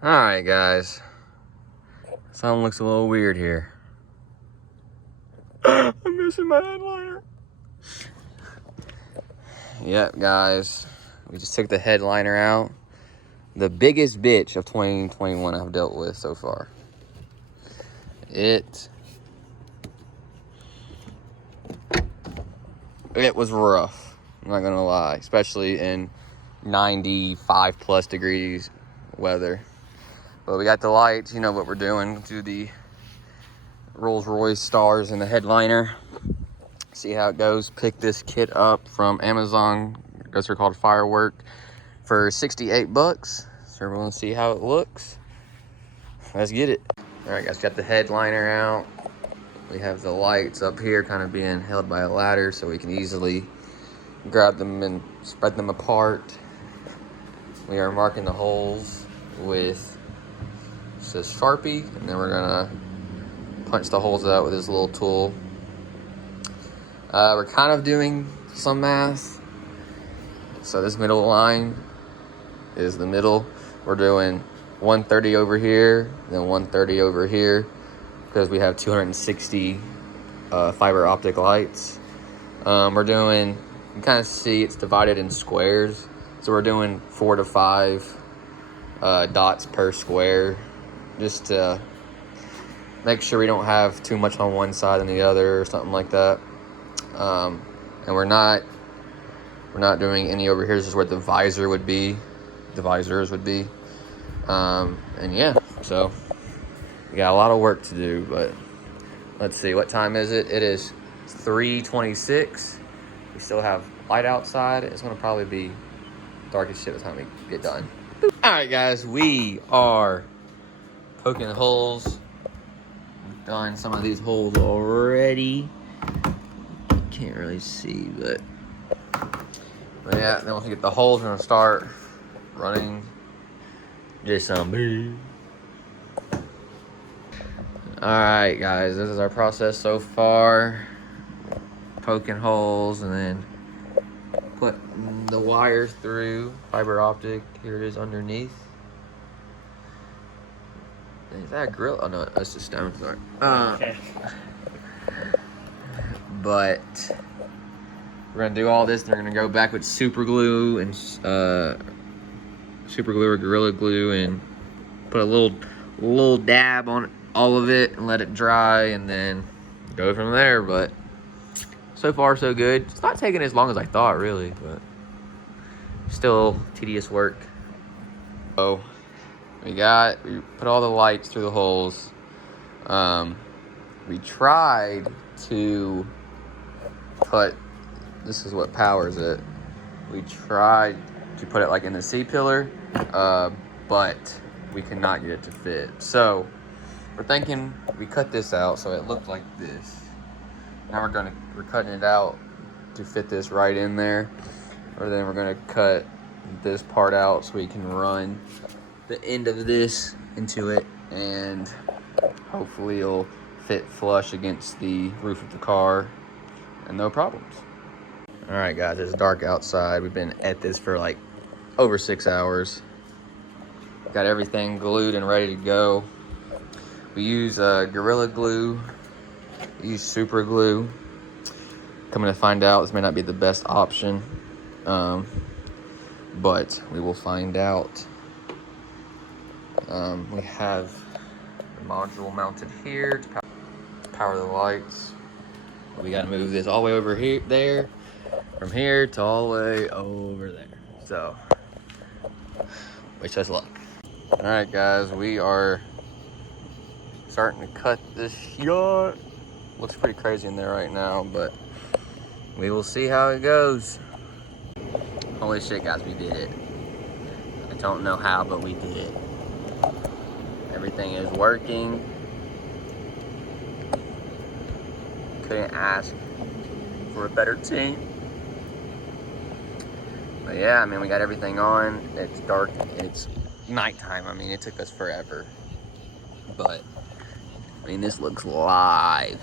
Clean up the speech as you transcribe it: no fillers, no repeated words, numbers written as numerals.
Alright guys, something looks a little weird here. I'm missing my headliner. Yep guys, we just took the headliner out. The biggest bitch of 2021 I've dealt with so far. It was rough, I'm not gonna lie, especially in 95 plus degrees weather. But we got the lights, you know what we're doing. Do the Rolls Royce stars in the headliner. See how it goes. Pick this kit up from Amazon. I guess they're called Firework for 68 bucks. So everyone see how it looks. Let's get it. All right, guys, got the headliner out. We have the lights up here kind of being held by a ladder so we can easily grab them and spread them apart. We are marking the holes with this Sharpie, and then we're gonna punch the holes out with this little tool. We're kind of doing some math. So this middle line is the middle. We're doing 130 over here, then 130 over here, because we have 260 fiber optic lights. We're doing, you can kind of see it's divided in squares. So we're doing 4 to 5 dots per square, just to make sure we don't have too much on one side than the other or something like that. And we're not doing any over here. This is where the visor would be, the visors would be. And yeah, so we got a lot of work to do, but let's see, what time is it? It is 3:26. We still have light outside. It's gonna probably be dark as shit by the time we get done. All right, guys, we are poking holes. We've done some of these holes already. Can't really see, but yeah, then once we get the holes, we're gonna start running this on. Alright guys, this is our process so far. Poking holes and then put the wires through fiber optic. Here it is underneath. Is that a grill? Oh no, that's just stone. Sorry. Okay. But we're gonna do all this, and we're gonna go back with super glue and super glue or Gorilla Glue, and put a little dab on all of it and let it dry, and then go from there. But so far so good. It's not taking as long as I thought, really, but still tedious work. So we put all the lights through the holes. We tried to put, this is what powers it. We tried to put it like in the C-pillar, but we cannot get it to fit. So we're thinking we cut this out so it looked like this. Now we're cutting it out to fit this right in there. Or then we're gonna cut this part out so we can run the end of this into it, and hopefully it'll fit flush against the roof of the car and no problems. All right guys, it's dark outside. We've been at this for like over 6 hours. Got everything glued and ready to go. We use Gorilla Glue, we use super glue. Coming to find out, this may not be the best option, but we will find out. We have the module mounted here to power the lights. We gotta move this all the way over here, there, from here to all the way over there. So, wish us luck. All right, guys, we are starting to cut this short. Looks pretty crazy in there right now, but we will see how it goes. Holy shit, guys, we did it. I don't know how, but we did it. Everything is working. Couldn't ask for a better team. But yeah, I mean, we got everything on. It's dark, it's nighttime. I mean, it took us forever. But, I mean, this looks live.